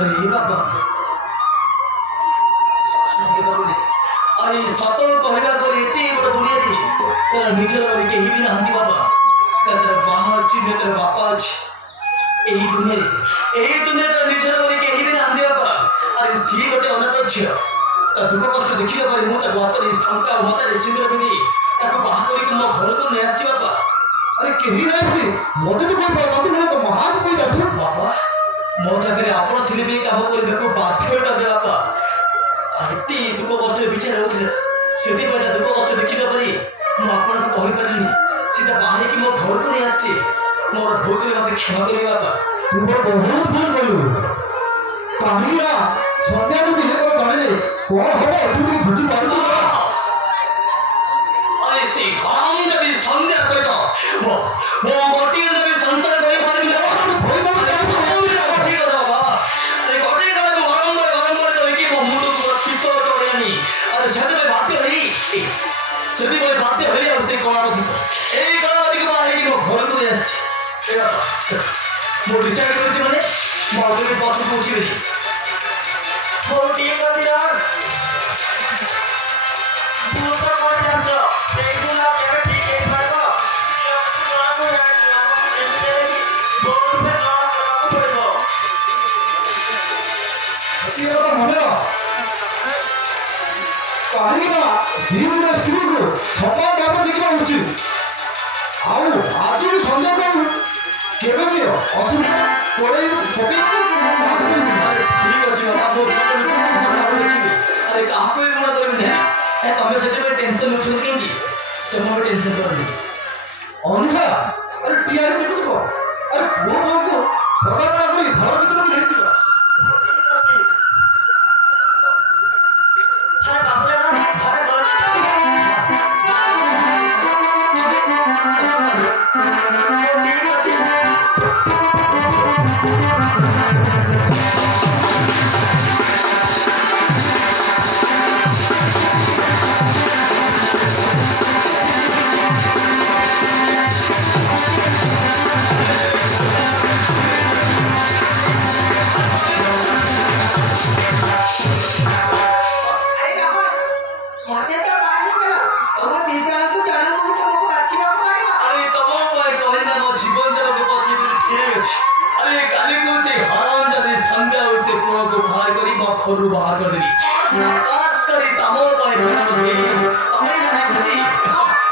अरे बाबा अरे सत कहवा गले एत बड़ दुनिया तार निजर बोली कहीं भी नहांती बाबा तार माँ अच्छी ने तार बापा अच्छी यही दुनिया तार निजर बोली कहीं भी नहांती बाबा अरे सी गोटे अनाथ झील ता दुख कष्ट देखिला पर मु ता हाथ शांता मतारे सिंदूर पिंधि ताको बाहा करके मो घर को नहीं आसी बाबा अरे कहीं नहीं मत तो कोई बात नहीं तो महान कोई जातु बाबा मो जगह आपण थिले भी काम करबे को बाध्य दे बाबा आती दुख कष्ट बिचार होथिले सेति बडा दुख कष्ट देखिला परी मु आपण को कहि पारिनी सीधा बाहे कि मो घर को नहीं आछि मोर भूल रे मते क्षमा करी बाबा तू बहुत भूल कलु काहिरा संध्या को दिले को जाने कौन हो तू टिके बुझी पारु अरे से हम नबी संध्या सहित मो गोटी नबी संतान करि पारिनी होई तो चली भाई बातें हरी है उसे कलावती एक कलावती के बाहर है कि वो घर को दे ऐसे वो डिसाइड कर ची माने मौके पे पास पहुंची रही वो टीम का यार तू तो कौन जानता देखो ना क्या ठीक है एक बार को ये तो को यार बोल पे काम पड़ेगा ये तो मने काहिरा दिन में स्त्री को सपा बाबा देखा उचित आओ आज भी संध्या को केबे भी असुविधा पड़े पके बात कर ठीक अछि बाबा वो अरे कहा को गुण करबे ना ए तमे सेते में टेंशन न छुट केंगी तुम टेंशन करनी अनुसा अरे टीआर देखु को अरे वो को सदा बड़ा कर घर भीतर में लेती अरे बाबू ना अरे खोरू बाहर कर देगी खास करी तमो पाए बना देगी हमें नहीं खुशी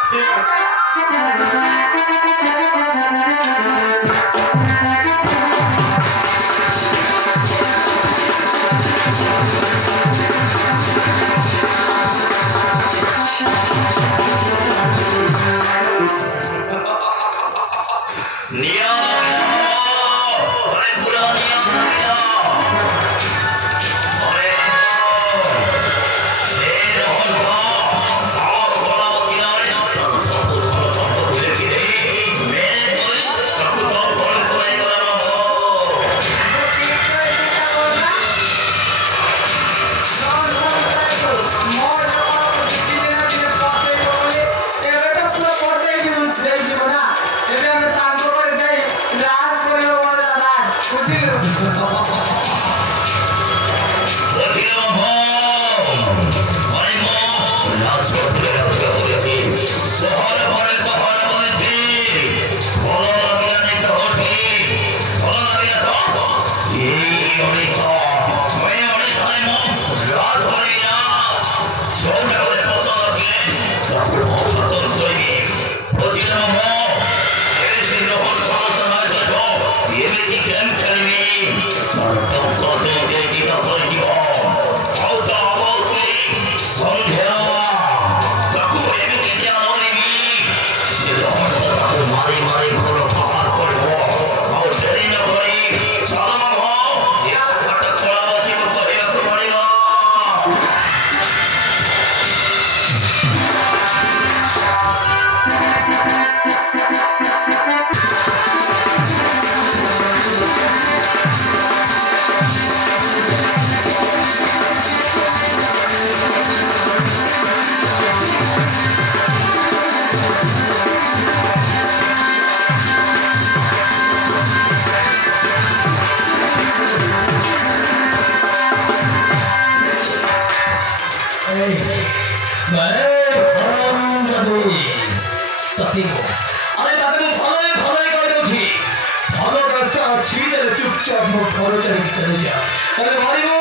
चुपचाप मो घर चढ़ी चले जा अरे मरिबो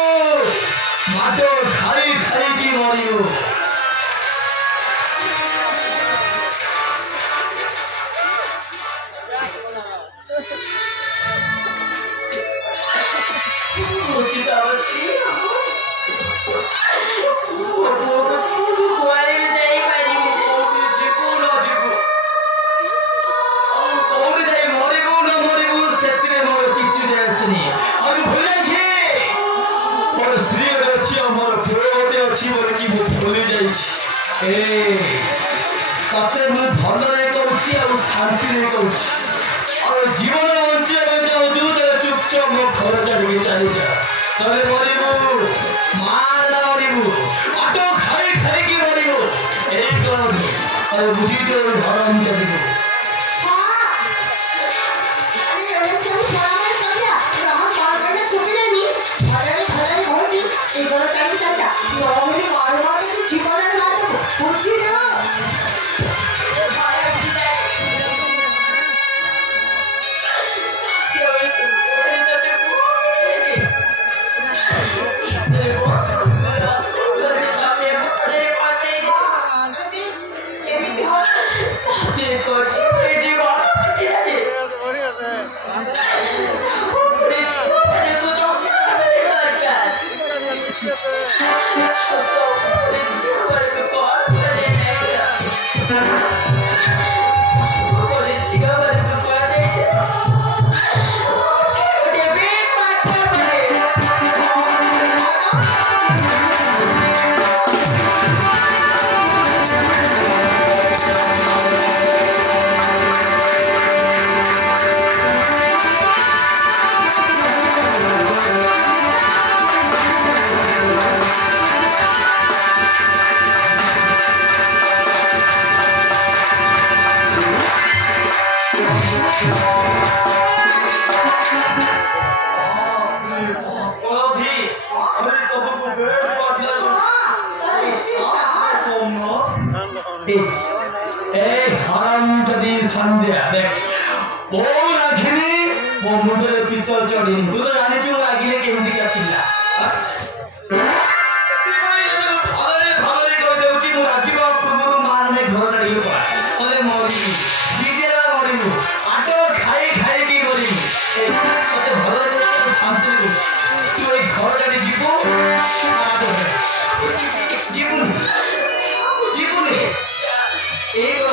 माटो खाई खाई की मरिबो उचित अवस्थी वो कुछ कुआरे में नहीं पानी कोउडी जीवो न जीवो और कोउडी जाई मरिबो न मरिबो सेतिरे मोर किछु जायसनी और भूल जाई मोर स्त्री अछि मोर पुरोटे अछि बोल कि मु भूल जाई ए ताते मु भल रे कहउची और शांति रे कहउची और जीवन बंचे बचाओ दूध चुपचाप मो घर चढ़ी चली जा तबे मरिबो मार ना मरिबो आटो खाई खाई की मरिबो एक गलती और बुझी तो धर्म चलिबो संध्या देख ओ रागिनी वो मुंडरे पित्तल चढ़ी तू तो जाने छु रागिनी केमती क्या थिला अरे भारे कह देउची मु रागिबा पूर्वरु मारने घर चढ़ी पा अरे मरी दीदेला मरी आटो खाई खाई की मरी मते भलो रे शांति रे तू एक घर चढ़ी जीवो आटो जीवन जीवन एक